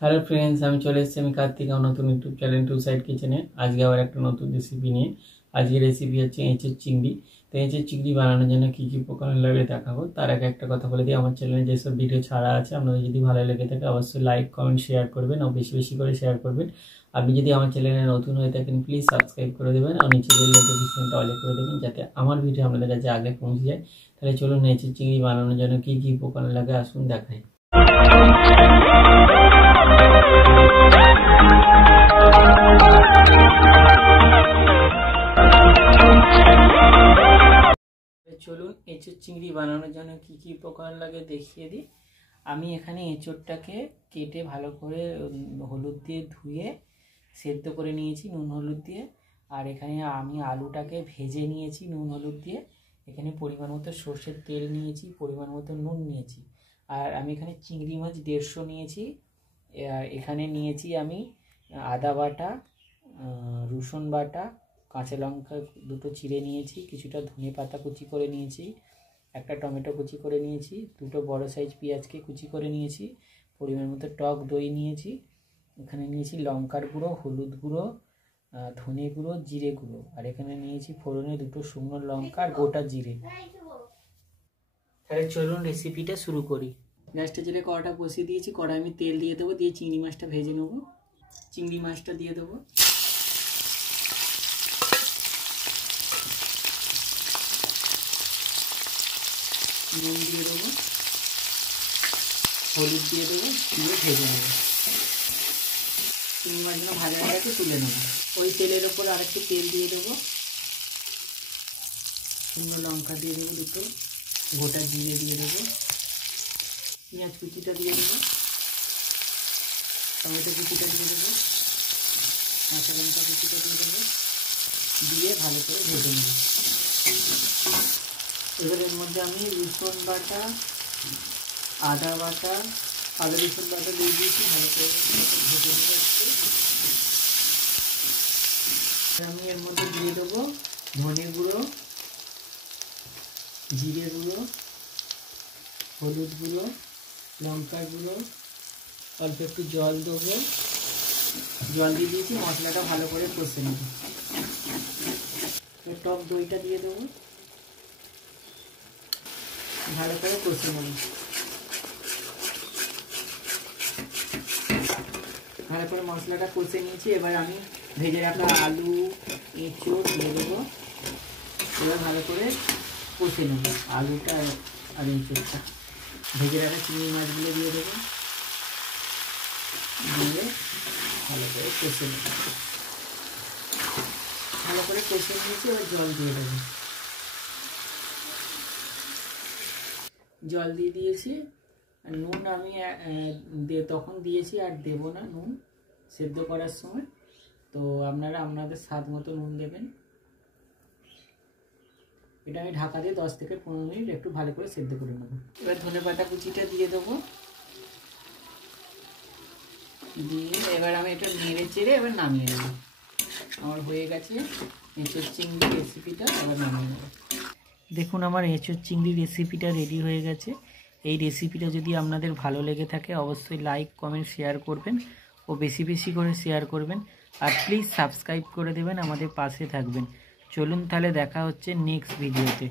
Hello friends, আমি চলে এসেছি আমি কার্তিক আমার নতুন ইউটিউব চ্যানেল টু সাইড কিচেনে। আজকে আবার একটা নতুন রেসিপি নিয়ে। আজকের রেসিপি হচ্ছে এঁচোর চিংড়ি। তো এঁচোর চিংড়ি বানানোর জন্য কী কী উপকরণ লাগে দেখাবো। তার আগে একটা কথা বলে দিই, আমার চ্যানেলে যেসব ভিডিও ছাড়া আছে আপনাদের যদি ভালো লেগে থাকে অবশ্যই লাইক কমেন্ট শেয়ার করবেন, আর বেশি বেশি করে শেয়ার করবেন। আপনি যদি আমার চ্যানেলে নতুন হয়ে থাকেন প্লিজ সাবস্ক্রাইব করে দেবেন, আর নিচে বেল নোটিফিকেশনটা অল করে দেবেন যাতে আমার ভিডিও আপনাদের কাছে আগে পৌঁছে যায়। তাহলে চলুন এঁচোর চিংড়ি বানানোর জন্য কী কী উপকরণ লাগে আসুন দেখাই। চলুন এঁচোর চিংড়ি বানানোর জন্য কি কি উপকরণ লাগে দেখিয়ে দিই। আমি এখানে এঁচোরটাকে কেটে ভালো করে হলুদ দিয়ে ধুয়ে সেদ্ধ করে নিয়েছি নুন হলুদ দিয়ে। আর এখানে আমি আলুটাকে ভেজে নিয়েছি নুন হলুদ দিয়ে। এখানে পরিমাণ মতো সর্ষের তেল নিয়েছি, পরিমাণ মতো নুন নিয়েছি। আর আমি এখানে চিংড়ি মাছ 150 নিয়েছি। এখানে নিয়েছি আমি আদা বাটা, রসুন বাটা, কাঁচা লঙ্কা দুটো চিড়ে নিয়েছি, কিছুটা ধনে পাতা কুচি করে নিয়েছি, একটা টমেটো কুচি করে নিয়েছি, দুটো বড় সাইজ পেঁয়াজকে কুচি করে নিয়েছি, পরিমাণ মতো টক দই নিয়েছি। এখানে নিয়েছি লঙ্কার গুঁড়ো, হলুদ গুঁড়ো, ধনে গুঁড়ো, জিরে গুঁড়ো। আর এখানে নিয়েছি ফোড়নে দুটো শুকনো লঙ্কা আর গোটা জিরে। তাহলে চলুন রেসিপিটা শুরু করি। গ্যাসটা জেলে কড়াটা বসিয়ে দিয়েছি, কড়াই আমি তেল দিয়ে দেবো, দিয়ে চিংড়ি মাছটা ভেজে নেবো। চিংড়ি মাছটা দিয়ে দেবো, নুন দিয়ে দেবো, হলুদ দিয়ে দেবো, দিয়ে ভেজে নেবো। চিংড়ি মাছগুলো ভাজা হয়ে গেছে, তুলে নেবো। ওই তেলের ওপর আরেকটু তেল দিয়ে দেবো, শুকনো লঙ্কা দিয়ে দেবো দুটো, গোটা জিরে দিয়ে দেবো, পেঁয়াজ কুচিটা দিয়ে দেবো, টমেটো কুচিটা দিয়ে দেবো, কাঁচা লঙ্কা কুচিটা দিয়ে দেবো, দিয়ে ভালো করে ভেজে নেবো। এবার এর মধ্যে আমি রসুন বাটা, আদা বাটা, আদা রসুন বাটা দিয়ে দিয়েছি, ভালো করে ভেজে নেবো একটু। আমি এর মধ্যে দিয়ে দেবো ধনে গুঁড়ো, জিরে গুঁড়ো, হলুদ গুঁড়ো, লঙ্কা গুঁড়ো, অল্প একটু জল দেবো। জল দিয়ে দিয়েছি, মশলাটা ভালো করে কষে নেব। টক দইটা দিয়ে দেবো, ভালো করে কষে নেব। ভালো করে মশলাটা কষে নিয়েছি। এবার আমি ভেজে রাখা আলু এঁচোড় দিয়ে দেবো। এবার ভালো করে কষে নেব আলুটা আর এঁচোড়টা। ভেজে রাখা চিংড়ি মাছগুলো দিয়ে দেবো, দিয়ে ভালো করে কষে নেব। ভালো করে কষে নিয়েছি, এবার জল দিয়ে দেবো। জল দিয়ে দিয়েছি। আর নুন আমি তখন দিয়েছি, আর দেব না নুন সেদ্ধ করার সময়। তো আপনারা আপনাদের স্বাদ মতো নুন দেবেন। এটা আমি ঢাকা দিয়ে 10 থেকে 15 মিনিট একটু ভালো করে সেদ্ধ করে নেব। এবার ধনে পাতা কুচিটা দিয়ে দেবো, দিয়ে এবার আমি এটা নেড়ে চেড়ে এবার নামিয়ে নেব। আমার হয়ে গেছে এঁচোর চিংড়ি রেসিপিটা, এবার নামিয়ে নেব। দেখুন আমার এঁচোর চিংড়ি রেসিপিটা রেডি হয়ে গেছে। এই রেসিপিটা যদি আপনাদের ভালো লেগে থাকে অবশ্যই লাইক কমেন্ট শেয়ার করবেন, ও বেশি বেশি করে শেয়ার করবেন। আর প্লিজ সাবস্ক্রাইব করে দেবেন, আমাদের পাশে থাকবেন। চলুন তাহলে দেখা হচ্ছে নেক্সট ভিডিওতে।